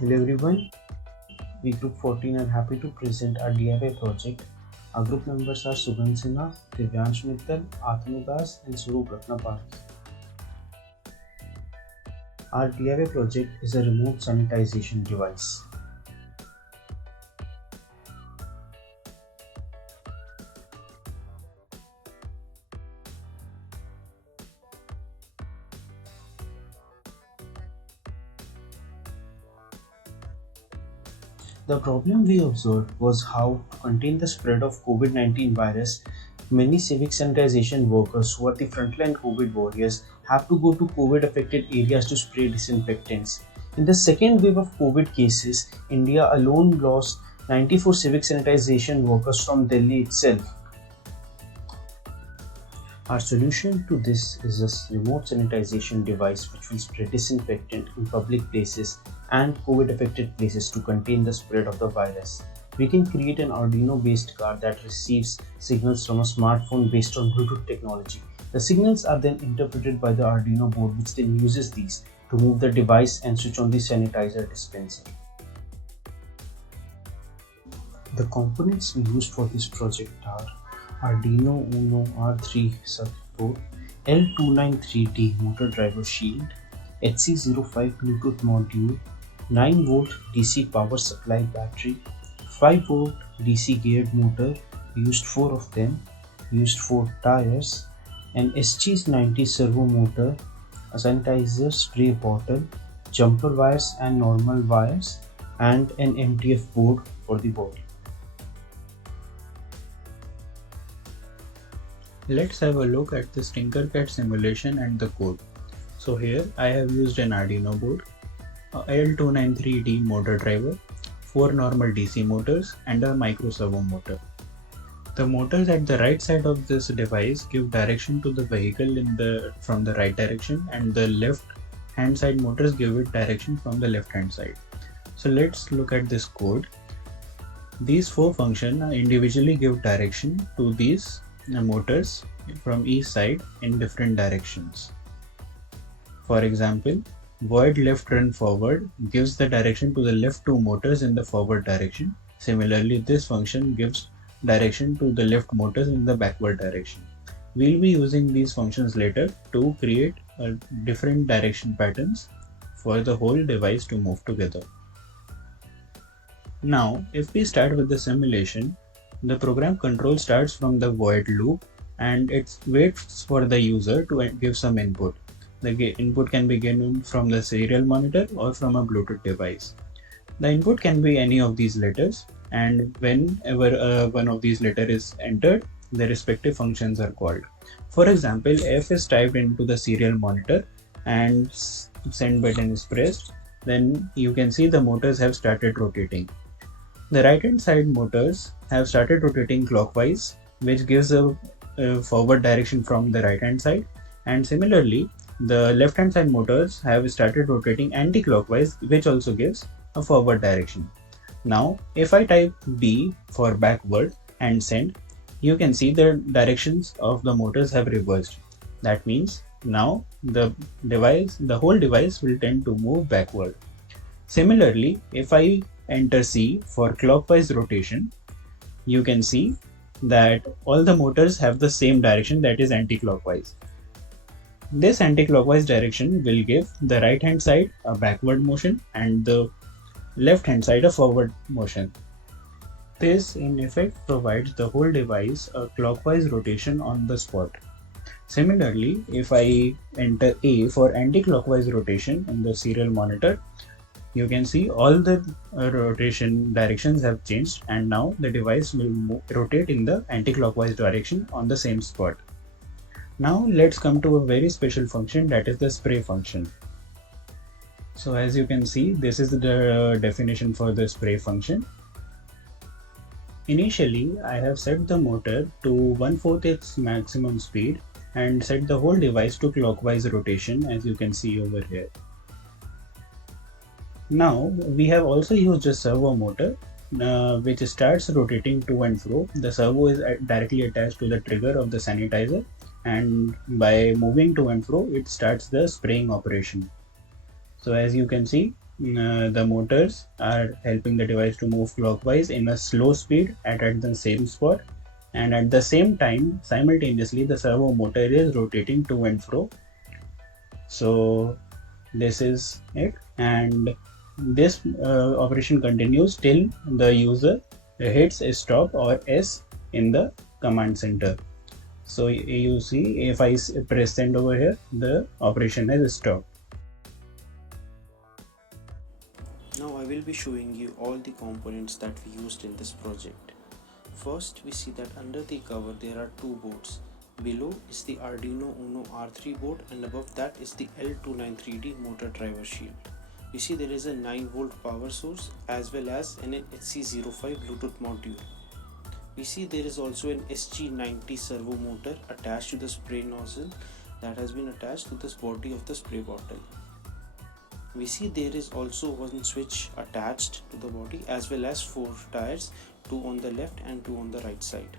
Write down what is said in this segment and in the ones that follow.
Hello everyone, we Group 14 are happy to present our DIY project. Our group members are Sugandh Sinha, Divyansh Mittal, Atanu and Swaroop Ratnaparkhi. Our DIY project is a remote sanitization device. The problem we observed was how to contain the spread of COVID-19 virus. Many civic sanitization workers who are the frontline COVID warriors have to go to COVID affected areas to spray disinfectants. In the second wave of COVID cases, India alone lost 94 civic sanitization workers from Delhi itself. Our solution to this is a remote sanitization device which will spray disinfectant in public places and COVID affected places to contain the spread of the virus. We can create an Arduino based card that receives signals from a smartphone based on Bluetooth technology. The signals are then interpreted by the Arduino board, which then uses these to move the device and switch on the sanitizer dispenser. The components we used for this project are Arduino Uno R3 circuit board, L293D motor driver shield, HC05 Bluetooth module, 9V DC power supply battery, 5V DC geared motor, used 4 of them, used 4 tires, an SG90 servo motor, a sanitizer spray bottle, jumper wires and normal wires, and an MDF board for the body. Let's have a look at the Tinkercad simulation and the code. So here I have used an Arduino board, a L293D motor driver, 4 normal DC motors and a micro servo motor. The motors at the right side of this device give direction to the vehicle from the right direction, and the left hand side motors give it direction from the left hand side. So let's look at this code. These 4 functions individually give direction to these motors from each side in different directions. For example, void left run forward gives the direction to the left 2 motors in the forward direction. Similarly, this function gives direction to the left motors in the backward direction. We'll be using these functions later to create different direction patterns for the whole device to move together. Now, if we start with the simulation, the program control starts from the void loop and it waits for the user to give some input. The input can be given from the serial monitor or from a Bluetooth device. The input can be any of these letters, and whenever one of these letters is entered, the respective functions are called. For example, F is typed into the serial monitor and send button is pressed, then you can see the motors have started rotating. The right hand side motors have started rotating clockwise, which gives a forward direction from the right hand side, and similarly the left hand side motors have started rotating anti-clockwise, which also gives a forward direction. Now if I type B for backward and send, you can see the directions of the motors have reversed. That means now the whole device will tend to move backward. Similarly, if I enter C for clockwise rotation, you can see that all the motors have the same direction, that is anti-clockwise. This anti-clockwise direction will give the right hand side a backward motion and the left hand side a forward motion. This in effect provides the whole device a clockwise rotation on the spot. Similarly, if I enter A for anti-clockwise rotation in the serial monitor, you can see all the rotation directions have changed, and now the device will rotate in the anti-clockwise direction on the same spot. Now let's come to a very special function, that is the spray function. So as you can see, this is the definition for the spray function. Initially, I have set the motor to 1/4 its maximum speed and set the whole device to clockwise rotation, as you can see over here. Now we have also used a servo motor which starts rotating to and fro. The servo is directly attached to the trigger of the sanitizer, and by moving to and fro it starts the spraying operation. So as you can see, the motors are helping the device to move clockwise in a slow speed at the same spot, and at the same time, simultaneously, the servo motor is rotating to and fro. So this is it, and this operation continues till the user hits a stop or S in the command center. So you see, if I press send over here, the operation has stopped. Now I will be showing you all the components that we used in this project. First, we see that under the cover there are two boards. Below is the Arduino Uno R3 board and above that is the L293D motor driver shield. We see there is a 9-volt power source as well as an HC05 Bluetooth module. We see there is also an SG90 servo motor attached to the spray nozzle that has been attached to this body of the spray bottle. We see there is also one switch attached to the body as well as 4 tires, 2 on the left and 2 on the right side.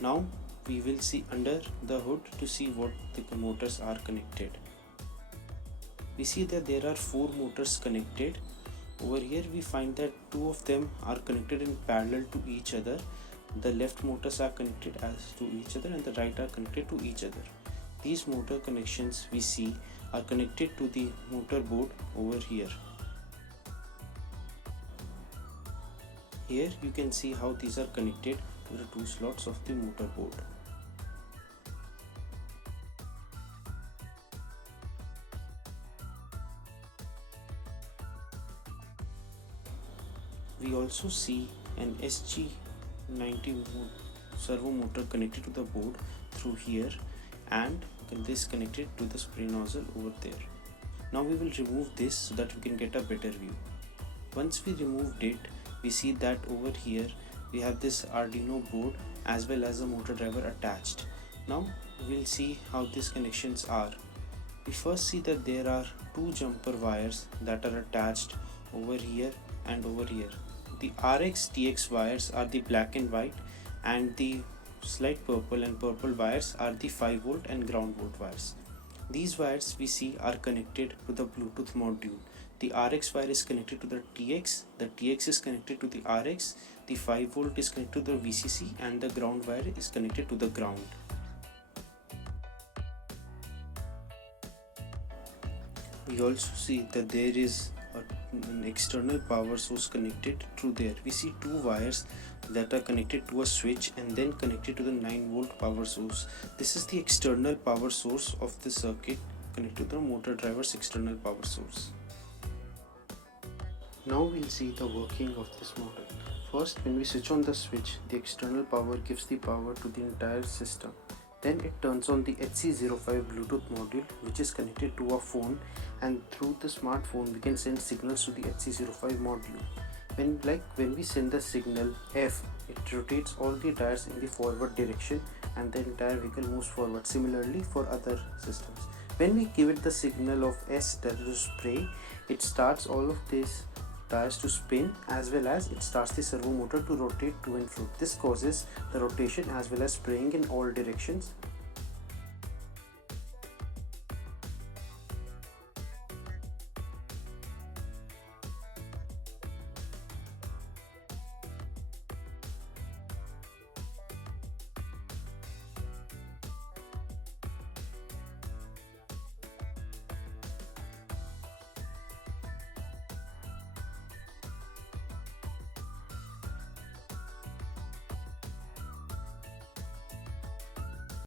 Now we will see under the hood to see what the motors are connected. We see that there are 4 motors connected. Over here we find that 2 of them are connected in parallel to each other. The left motors are connected as to each other and the right are connected to each other. These motor connections we see are connected to the motor board over here. Here you can see how these are connected to the 2 slots of the motor board. We also see an SG90 servo motor connected to the board through here, and this connected to the spray nozzle over there. Now we will remove this so that we can get a better view. Once we removed it, we see that over here we have this Arduino board as well as a motor driver attached. Now we'll see how these connections are. We first see that there are 2 jumper wires that are attached over here and over here. The RX TX wires are the black and white, and the slight purple and purple wires are the 5-volt and ground volt wires. These wires we see are connected to the Bluetooth module. The RX wire is connected to the TX is connected to the RX, the 5-volt is connected to the VCC, and the ground wire is connected to the ground. We also see that there is an external power source connected through there. We see 2 wires that are connected to a switch and then connected to the 9-volt power source. This is the external power source of the circuit connected to the motor driver's external power source. Now we'll see the working of this model. First, when we switch on the switch, the external power gives the power to the entire system. Then it turns on the HC05 Bluetooth module, which is connected to a phone, and through the smartphone we can send signals to the HC05 module. When we send the signal F, it rotates all the tires in the forward direction and the entire vehicle moves forward. Similarly for other systems. When we give it the signal of S, that is spray, it starts all of these tires to spin as well as it starts the servo motor to rotate to and fro. This causes the rotation as well as spraying in all directions